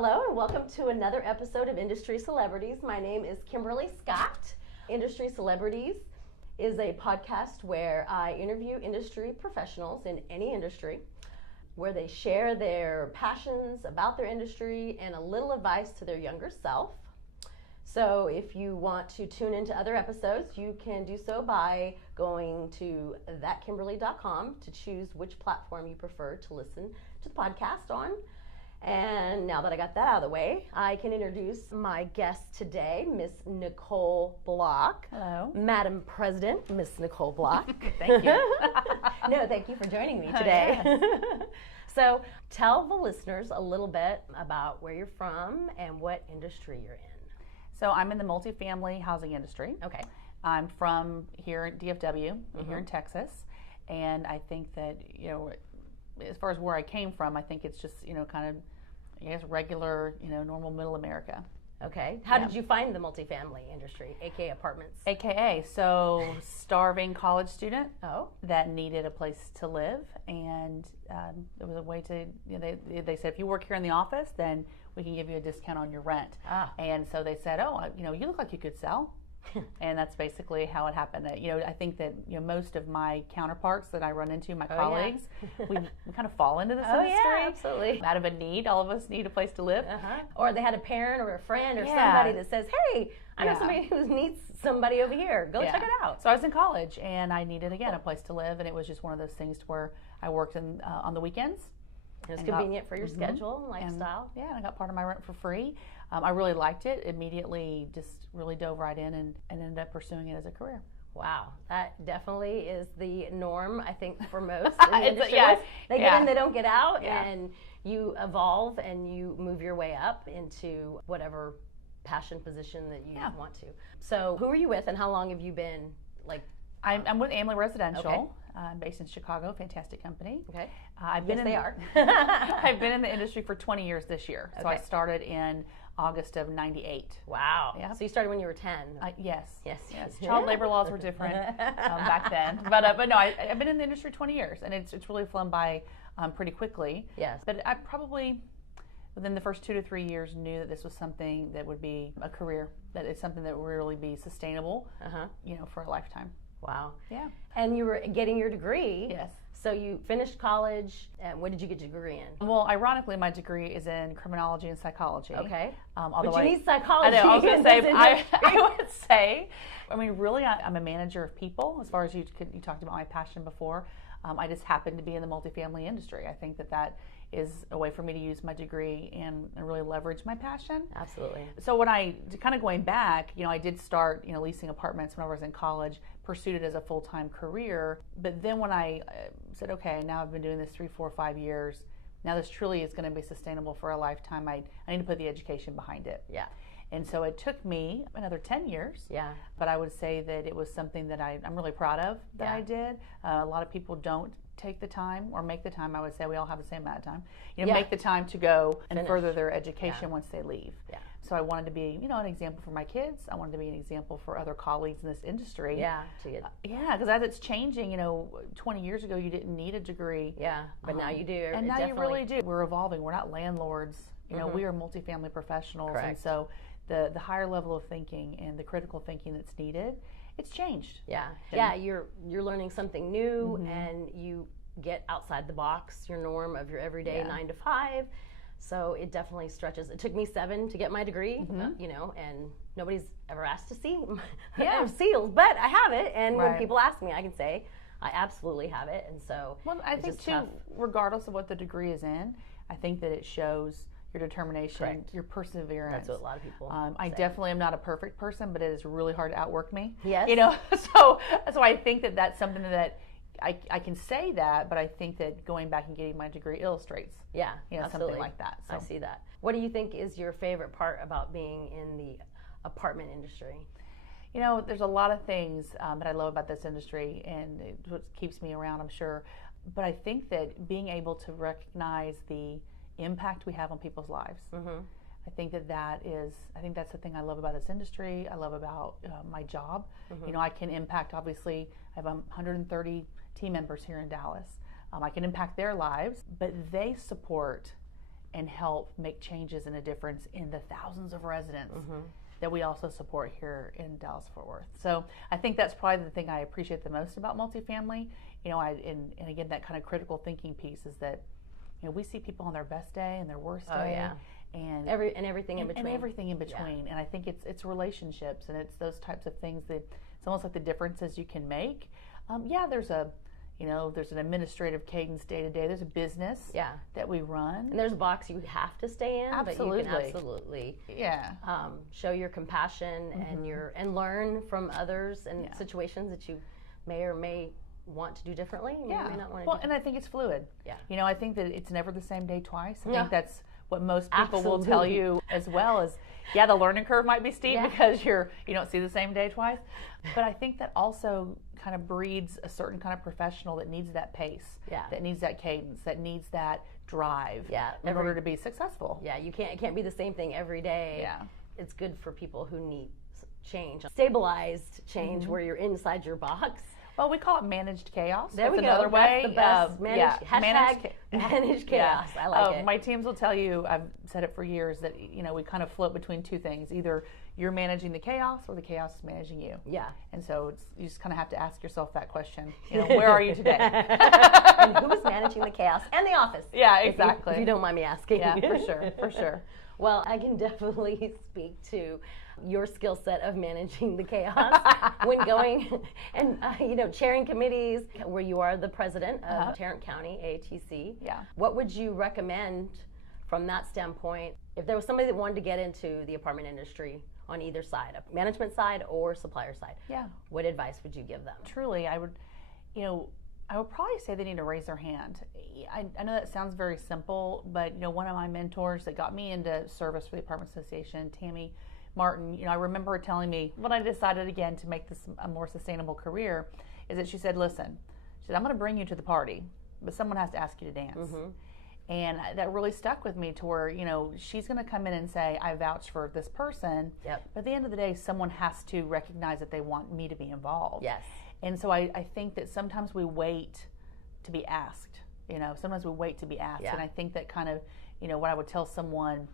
Hello and welcome to another episode of Industry Celebrities. My name is Kimberly Scott. Industry Celebrities is a podcast where I interview industry professionals in any industry, where they share their passions about their industry and a little advice to their younger self. So if you want to tune into other episodes, you can do so by going to thatkimberly.com to choose which platform you prefer to listen to the podcast on. And now that I got that out of the way, I can introduce my guest today, Miss Nicolle Block. Hello. Madam President, Miss Nicolle Block. Thank you. No, thank you for joining me today. Yes. So tell the listeners a little bit about where you're from and what industry you're in. So I'm in the multifamily housing industry. Okay. I'm from here at DFW, here in Texas. And I think that, as far as where I came from, I think it's just, kind of, I guess, regular, normal middle America. Okay. How did you find the multifamily industry, aka apartments? AKA, so starving college student Oh. that needed a place to live. And there was a way to, they said, if you work here in the office, then we can give you a discount on your rent. Ah. And so they said, you look like you could sell. And that's basically how it happened. I think that most of my counterparts that I run into, my colleagues, we kind of fall into this industry. Yeah, absolutely. Out of a need, all of us need a place to live. Or they had a parent or a friend or somebody that says, hey, I know somebody who needs somebody over here. Go check it out. So I was in college and I needed, again, a place to live. And it was just one of those things to where I worked on the weekends. It's convenient for your schedule and lifestyle. And I got part of my rent for free. I really liked it. Immediately just really dove right in and ended up pursuing it as a career. Wow, that definitely is the norm, I think, for most in the industry. They get in, they don't get out, and you evolve and you move your way up into whatever passion position that you want to. So who are you with and how long have you been I'm with AMLI Residential. I'm based in Chicago, fantastic company. Okay. I've been in the industry for 20 years this year. So I started in August of '98. Wow. Yeah. So you started when you were 10. Yes. Child labor laws were different back then. But no, I've been in the industry 20 years, and it's really flown by pretty quickly. Yes. But I probably, within the first 2 to 3 years, knew that this was something that would be a career, that it's something that would really be sustainable, for a lifetime. Wow. Yeah. And you were getting your degree. Yes. So you finished college, and what did you get your degree in? Well, ironically, my degree is in criminology and psychology. Okay. But you need psychology. I know. I was going to say, I would say, really, I'm a manager of people. As far as you talked about my passion before, I just happen to be in the multifamily industry. I think that is a way for me to use my degree and really leverage my passion. Absolutely. So when kind of going back, I did start, leasing apartments when I was in college, pursued it as a full-time career. But then when I said, okay, now I've been doing this 3, 4, 5 years, now this truly is going to be sustainable for a lifetime, I need to put the education behind it. Yeah. And so it took me another 10 years. Yeah. But I would say that it was something that I'm really proud of that I did. A lot of people don't take the time or make the time. I would say we all have the same amount of time. Make the time to go and further their education once they leave. Yeah. So I wanted to be, an example for my kids. I wanted to be an example for other colleagues in this industry. Yeah. Because as it's changing, 20 years ago you didn't need a degree. Yeah. But now you do. And now you really do. We're evolving. We're not landlords. We are multifamily professionals. Correct. And so the higher level of thinking and the critical thinking that's needed, it's changed. Yeah. Yeah. You're learning something new and you get outside the box, your norm of your everyday 9 to 5. So it definitely stretches. It took me 7 to get my degree, and nobody's ever asked to see my seals, but I have it. And when people ask me, I can say I absolutely have it. And so, I think too, regardless of what the degree is in, I think that it shows your determination, your perseverance. That's what a lot of people I definitely am not a perfect person, but it is really hard to outwork me. Yes. So I think that that's something that I can say that, but I think that going back and getting my degree illustrates something like that. So. I see that. What do you think is your favorite part about being in the apartment industry? There's a lot of things that I love about this industry, and it's what keeps me around, I'm sure. But I think that being able to recognize the impact we have on people's lives. I think that's the thing I love about this industry. I love about my job. I can impact, obviously, I have 130 team members here in Dallas. I can impact their lives, but they support and help make changes and a difference in the thousands of residents that we also support here in Dallas-Fort Worth. So I think that's probably the thing I appreciate the most about multifamily. You know, and again, that kind of critical thinking piece is that, you know, we see people on their best day and their worst day. And everything in between. And everything in between. And I think it's relationships, and it's those types of things that it's almost like the differences you can make. There's an administrative cadence day to day. There's a business that we run. And there's a box you have to stay in, absolutely. But you can absolutely show your compassion and learn from others and situations that you may or may want to do differently. You may not want to and I think it's fluid. Yeah. You know, I think that it's never the same day twice. I think that's what most people will tell you as well as, the learning curve might be steep because you don't see the same day twice. But I think that also kind of breeds a certain kind of professional that needs that pace, that needs that cadence, that needs that drive in order to be successful. Yeah, it can't be the same thing every day. Yeah. It's good for people who need change, stabilized change where you're inside your box. Well, we call it managed chaos. There we go. Another way. That's the best. Managed chaos. I like it. My teams will tell you, I've said it for years, that we kind of float between two things. Either you're managing the chaos or the chaos is managing you. Yeah. And so you just kind of have to ask yourself that question. Where are you today? And who is managing the chaos and the office? Yeah, exactly. If you don't mind me asking. Yeah, for sure. Well, I can definitely speak to your skill set of managing the chaos when going and chairing committees where you are the president of Tarrant County ATC. Yeah. What would you recommend from that standpoint if there was somebody that wanted to get into the apartment industry on either side, a management side or supplier side? Yeah. What advice would you give them? Truly, I would probably say they need to raise their hand. I know that sounds very simple, but one of my mentors that got me into service for the Apartment Association, Tammy Martin, I remember her telling me when I decided again to make this a more sustainable career, is that she said, listen, I'm going to bring you to the party, but someone has to ask you to dance. And that really stuck with me to where, she's going to come in and say, I vouch for this person. Yep. But at the end of the day, someone has to recognize that they want me to be involved. Yes. And so I think that sometimes we wait to be asked. Sometimes we wait to be asked. Yeah. And I think that kind of, what I would tell someone,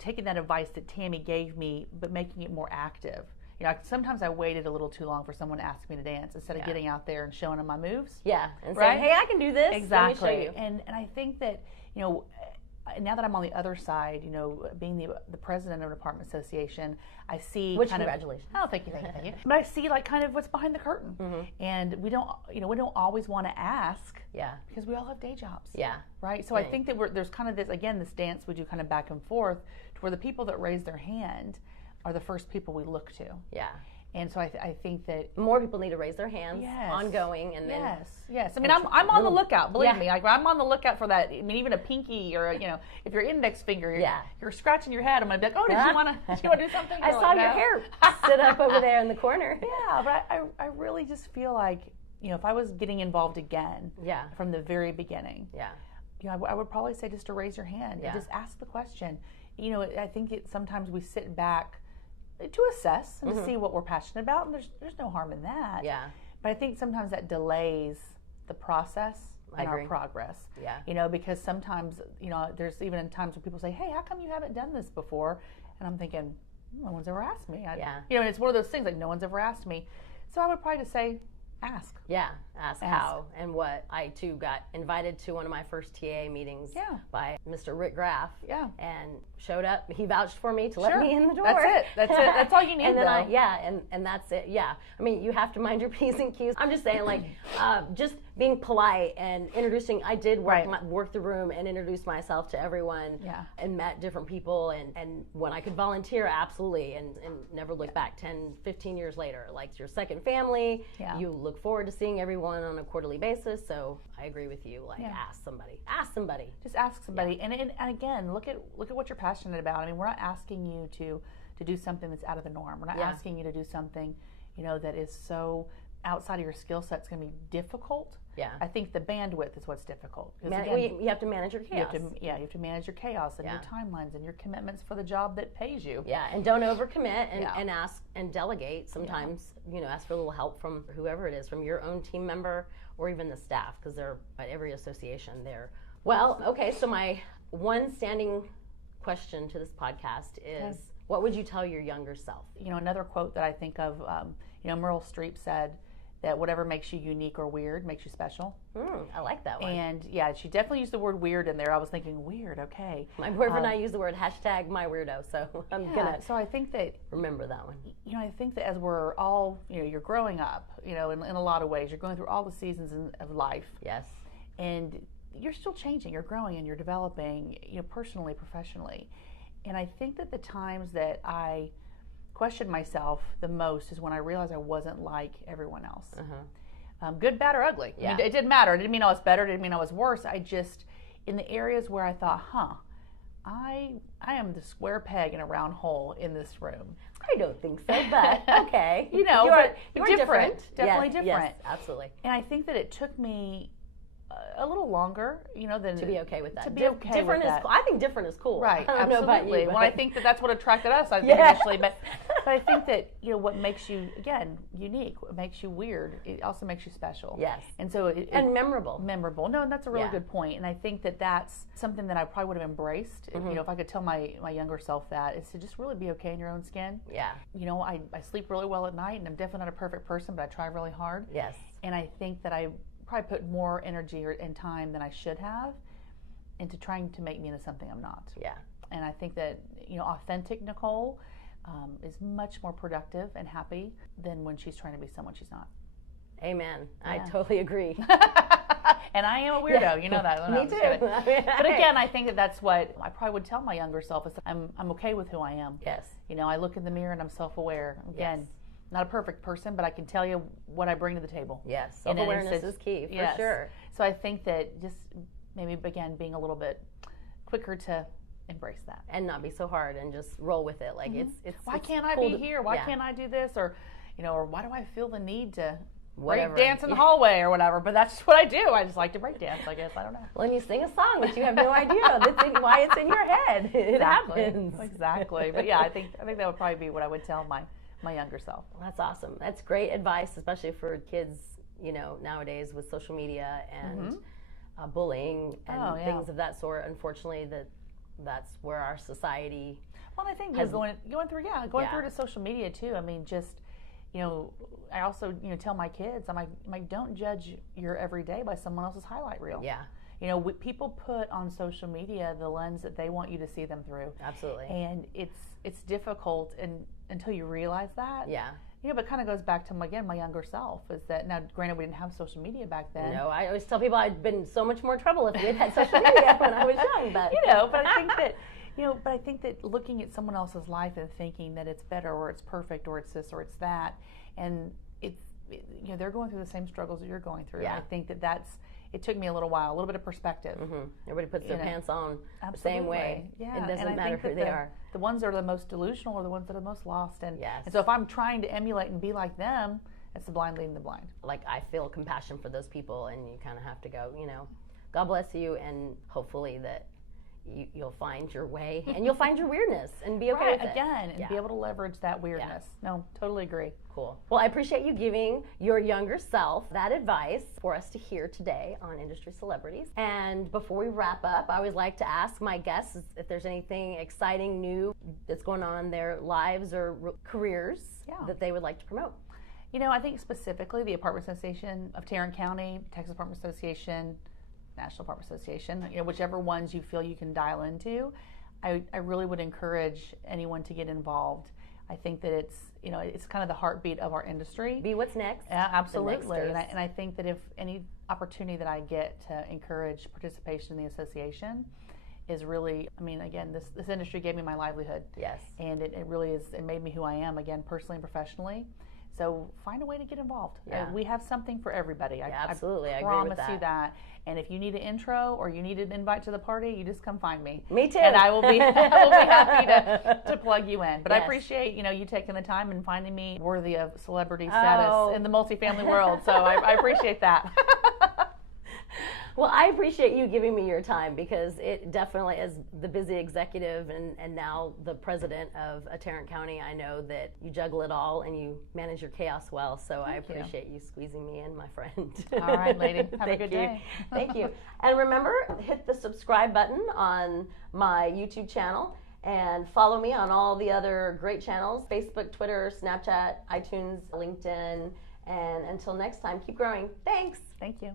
taking that advice that Tammy gave me, but making it more active. Sometimes I waited a little too long for someone to ask me to dance instead of getting out there and showing them my moves. Yeah, and saying, hey, I can do this. Exactly. Let me show you. And I think that, now that I'm on the other side, being the president of an apartment association, I see congratulations. Thank you. But I see kind of what's behind the curtain. And we don't always want to ask. Yeah. Because we all have day jobs. Yeah. Right? So I think that there's kind of this dance we do kind of back and forth to where the people that raise their hand are the first people we look to. Yeah. And so I think that more people need to raise their hands ongoing, and then yes. I mean, I'm on the lookout. Believe me, I'm on the lookout for that. I mean, even a pinky or if your index finger, you're scratching your head. I'm gonna be like, oh, did you want to do something? I saw your hair sit up over there in the corner. Yeah, but I really just feel like if I was getting involved again, from the very beginning, I would probably say just to raise your hand and just ask the question. I think sometimes we sit back to assess and to see what we're passionate about, and there's no harm in that. Yeah. But I think sometimes that delays the process and our progress. Yeah. Because sometimes, there's even times when people say, hey, how come you haven't done this before? And I'm thinking, no one's ever asked me. And it's one of those things like no one's ever asked me. So I would probably just say, ask. Yeah, ask how and what. I too got invited to one of my first TA meetings by Mr. Rick Graff. Yeah. And showed up. He vouched for me to let me in the door. That's it. That's all you need. And then and that's it. Yeah. I mean, you have to mind your P's and Q's. I'm just saying, just being polite and introducing. I did work the room and introduce myself to everyone. Yeah. And met different people, and when I could volunteer, absolutely, and never look back 10, 15 years later. Like, it's your second family. Yeah. You look forward to seeing everyone on a quarterly basis. So I agree with you. Ask somebody. Just ask somebody. And again, look at what you're passionate about. I mean, we're not asking you to do something that's out of the norm. We're not asking you to do something, that is so outside of your skill set. It's going to be difficult. Yeah. I think the bandwidth is what's difficult. You have to manage your chaos. You have to manage your chaos and your timelines and your commitments for the job that pays you. Yeah, and don't overcommit and ask and delegate. Sometimes, ask for a little help from whoever it is, from your own team member or even the staff, because they're at every association there. Well, okay, so my one standing question to this podcast is, what would you tell your younger self? Another quote that I think of, Meryl Streep said that whatever makes you unique or weird makes you special. I like that one. And yeah, she definitely used the word weird in there. I was thinking, weird, okay. My boyfriend and I use the word #myweirdo, so I'm gonna. So I think that remember that one. I think that as we're all, you're growing up, in a lot of ways, you're going through all the seasons of life. Yes. And you're still changing, you're growing, and you're developing, personally, professionally. And I think that the times that I questioned myself the most is when I realized I wasn't like everyone else. Good, bad, or ugly. Yeah. It didn't matter. It didn't mean I was better. It didn't mean I was worse. I just, in the areas where I thought, I am the square peg in a round hole in this room. I don't think so, but okay. You're different. Definitely different. Yes, absolutely. And I think that it took me a little longer, than to be okay with that. To be okay different with is that. I think different is cool. Right. I don't absolutely. know about you, Well, I think that's what attracted us. I think initially, but I think that what makes you unique, what makes you weird, it also makes you special. Yes. And so and memorable. Memorable. No, and that's a really good point. And I think that that's something that I probably would have embraced. If I could tell my younger self that, is to just really be okay in your own skin. Yeah. I sleep really well at night, and I'm definitely not a perfect person, but I try really hard. Yes. And I think that I probably put more energy and time than I should have into trying to make me into something I'm not. Yeah. And I think that, authentic Nicolle is much more productive and happy than when she's trying to be someone she's not. Amen. Yeah. I totally agree. And I am a weirdo, Yeah. you know that. Me too. But again, I think that's what I probably would tell my younger self is I'm okay with who I am. Yes. I look in the mirror and I'm self-aware. Again, Yes. not a perfect person, but I can tell you what I bring to the table. Yes. Self-awareness is key, for sure. So I think that just maybe, again, being a little bit quicker to embrace that. And not be so hard and just roll with it. Like it's why it's can't I cool be here? Why can't I do this? Or, or why do I feel the need to whatever. break dance in the hallway or whatever? But that's just what I do. I just like to break dance, I guess. I don't know. Well, and you sing a song, but you have no idea why it's in your head. It happens. Exactly. But yeah, I think that would probably be what I would tell my younger self. Well, that's awesome. That's great advice, especially for kids, nowadays with social media and bullying and things of that sort. Unfortunately, that's where our society. Well, I think going through to social media too. I mean, just I also tell my kids, I'm like, don't judge your everyday by someone else's highlight reel. Yeah. People put on social media the lens that they want you to see them through. Absolutely. And it's difficult until you realize that. Yeah. But it kind of goes back to, again, my younger self, is that, now, granted, we didn't have social media back then. No, I always tell people I'd been in so much more trouble if we had had social media when I was young. But but I think that, but I think that looking at someone else's life and thinking that it's better or it's perfect or it's this or it's that, and they're going through the same struggles that you're going through. Yeah. And I think it took me a little while, a little bit of perspective. Everybody puts their pants on the same way. Yeah. It doesn't matter who they are. The ones that are the most delusional are the ones that are the most lost. And so if I'm trying to emulate and be like them, it's the blind leading the blind. Like, I feel compassion for those people, and you kind of have to go, God bless you, and hopefully that you'll find your way, and you'll find your weirdness, and be okay with it. Again, and be able to leverage that weirdness. Yeah. No, totally agree. Cool. Well, I appreciate you giving your younger self that advice for us to hear today on Industry Celebrities. And before we wrap up, I always like to ask my guests if there's anything exciting, new that's going on in their lives or careers that they would like to promote. I think specifically the Apartment Association of Tarrant County, Texas Apartment Association, National Apartment Association, whichever ones you feel you can dial into, I really would encourage anyone to get involved. I think that it's kind of the heartbeat of our industry. Be what's next. Yeah, absolutely. And I think that if any opportunity that I get to encourage participation in the association is really, again, this industry gave me my livelihood. Yes. And it really is, it made me who I am, again, personally and professionally. So find a way to get involved. Yeah. We have something for everybody. Absolutely. I promise you that. And if you need an intro or you need an invite to the party, you just come find me. Me too. And I will be happy to plug you in. But I appreciate you taking the time and finding me worthy of celebrity status in the multifamily world. So I appreciate that. Well, I appreciate you giving me your time, because it definitely, as the busy executive and now the president of Tarrant County, I know that you juggle it all and you manage your chaos well. So I appreciate you squeezing me in, my friend. All right, lady. Have a good day. Thank you. And remember, hit the subscribe button on my YouTube channel and follow me on all the other great channels: Facebook, Twitter, Snapchat, iTunes, LinkedIn. And until next time, keep growing. Thanks. Thank you.